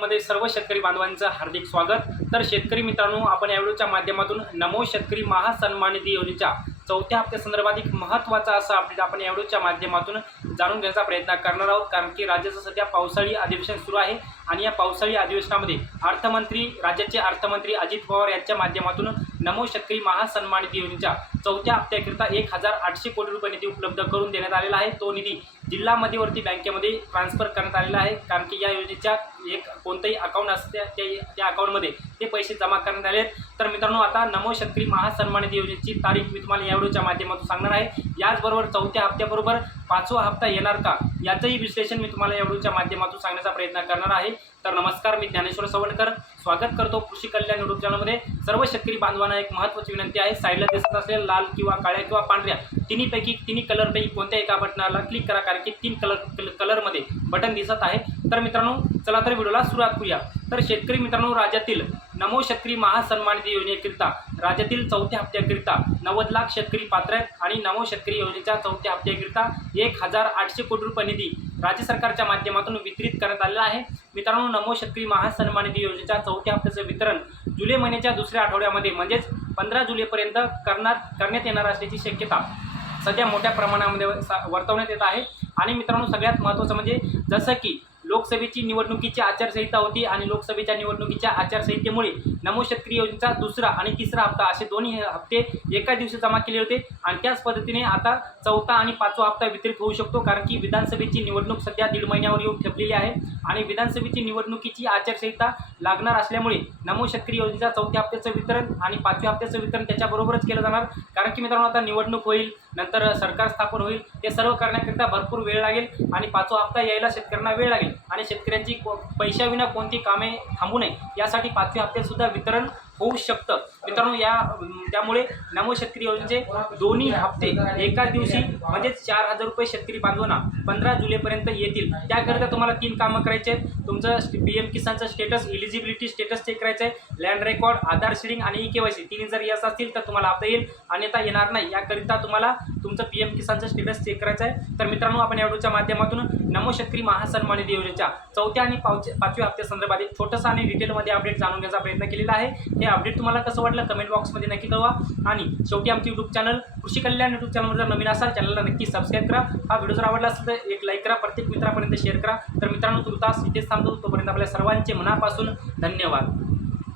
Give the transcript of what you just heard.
मध्ये सर्व शेतकरी बांधवांचं हार्दिक स्वागत. तर शेतकरी मित्रांनो आपण या व्हिडिओच्या माध्यमातून नमो शेतकरी महासन्मान निधी योजनेच्या चौथ्या हप्त्यासंदर्भात एक महत्त्वाचा असा अपडेट आपण या व्हिडिओच्या माध्यमातून जाणून घेण्याचा प्रयत्न करणार आहोत. कारण की राज्याचं सध्या पावसाळी अधिवेशन सुरू आहे आणि या पावसाळी अधिवेशनामध्ये अर्थमंत्री राज्याचे अर्थमंत्री अजित पवार यांच्या माध्यमातून नमो शेतकरी महासन्मानित योजनेच्या चौथ्या हप्त्याकरिता एक हजार आठशे कोटी रुपये निधी उपलब्ध करून देण्यात आलेला आहे. तो निधी जिल्हा मध्यवर्ती बँकेमध्ये ट्रान्सफर करण्यात आलेला आहे. कारण की या योजनेच्या एक कोणतंही अकाउंट असते ते त्या अकाउंटमध्ये ते पैसे जमा करण्यात आले आहेत. तर मित्रांनो आता नमो शेतकरी महासन्मानित योजनेची तारीख मी तुम्हाला या व्हिडिओच्या माध्यमातून सांगणार आहे. याचबरोबर चौथ्या हप्त्याबरोबर पाचवा हप्ता येणार का याचंही विश्लेषण मी तुम्हाला या व्हिडिओच्या माध्यमातून सांगण्याचा प्रयत्न करणार आहे. तर नमस्कार मी ज्ञानेश्वर सवणकर. स्वागत करतो कृषी कल्याण युट्यूब चॅनलमध्ये सर्व शेतकरी बांधवांना एक महत्त्वाची विनंती आहे. साईडला दिसत असलेल्या लाल किंवा काळ्या किंवा पांढऱ्या तिन्हीपैकी तिन्ही कलरपैकी कोणत्या एका बटनाला क्लिक करा. कारण की तीन कलर कलरमध्ये बटन दिसत आहे. तर मित्रांनो चला तर व्हिडिओला सुरुवात करूया. तर शेतकरी मित्रांनो राज्यातील नमो शेतकरी महासन्मान निधी योजनेकरिता राज्यातील चौथ्या हप्त्याकरिता नव्वद लाख शेतकरी पात्र आहेत आणि नमो शेतकरी योजनेच्या चौथ्या हप्त्याकरिता एक हजार आठशे कोटी रुपये निधी राज्य सरकारच्या माध्यमातून वितरित करण्यात आलेला आहे. मित्रांनो नमो शेतकरी महासन्मान निधी योजनेच्या चौथ्या हप्त्याचं वितरण जुलै महिन्याच्या दुसऱ्या आठवड्यामध्ये म्हणजेच पंधरा जुलैपर्यंत करण्यात करण्यात येणार असल्याची शक्यता सध्या मोठ्या प्रमाणामध्ये सा- वर्तवण्यात येत आहे. आणि मित्रांनो सगळ्यात महत्त्वाचं म्हणजे जसं की लोकसभेची निवडणुकीची आचारसंहिता होती आणि लोकसभेच्या निवडणुकीच्या आचारसंहितेमुळे नमो शेतकरी योजनेचा दुसरा आणि तिसरा हप्ता असे दोन्ही हप्ते एका दिवशी जमा केले होते. आणि त्याच पद्धतीने आता चौथा आणि पाचवा हप्ता वितरित होऊ शकतो कारण की विधानसभेची निवडणूक सध्या दीड महिन्यावर येऊन ठेपलेली आहे आणि विधानसभेची निवडणुकीची आचारसंहिता लागणार असल्यामुळे नमो शेतकरी चौथ्या हप्त्याचं वितरण आणि पाचव्या हप्त्याचं वितरण त्याच्याबरोबरच केलं जाणार. कारण की मित्रांनो आता निवडणूक होईल नंतर सरकार स्थापन होईल हे सर्व करण्याकरिता भरपूर वेळ लागेल आणि पाचवा हप्ता यायला शेतकऱ्यांना वेळ लागेल. आणि शेतकऱ्यांची को पैशाविना कोणती कामे थांबू नये यासाठी पाचवे हप्त्यात सुद्धा वितरण होऊ शकतं. मित्रांनो या त्यामुळे नमो योजनेचे दोन्ही हप्ते एका दिवशी म्हणजेच चार हजार रुपये शेतकरी बांधवांना पंधरा जुलैपर्यंत येतील. त्याकरिता तुम्हाला तीन कामं करायचे आहेत. तुमचं पी एम किसानचं स्टेटस इलिजिबिलिटी स्टेटस चेक करायचं आहे. लँड रेकॉर्ड आधार शिडिंग आणि ई के वाय सी तिन्ही जर येस असतील तर तुम्हाला हप्ता येईल. अन्यथा येणार नाही. याकरिता तुम्हाला तुमचं पी एम किसानचं स्टेटस चेक करायचं आहे. तर मित्रांनो आपण या व्हिडिओच्या माध्यमातून नमो शेतकरी महासन्मान निधी योजनेच्या चौथ्या आणि पाचव्या हप्त्यासंदर्भात एक छोटंसं आणि डिटेलमध्ये अपडेट जाणून घेण्याचा प्रयत्न केलेला आहे. हे अपडेट तुम्हाला कसं वाटलं कमेंट बॉक्समध्ये नक्की कळवा. आणि शेवटी आमची यूट्यूब चॅनल कृषी कल्याण यूट्यूब चॅनलवर जर नवीन असाल चॅनलला नक्की सबस्क्राईब करा. हा व्हिडिओ जर आवडला असेल तर एक लाईक करा प्रत्येक मित्रापर्यंत शेअर करा. तर मित्रांनो तुर्तास इथेच थांबतो. तोपर्यंत आपल्या सर्वांचे मनापासून धन्यवाद.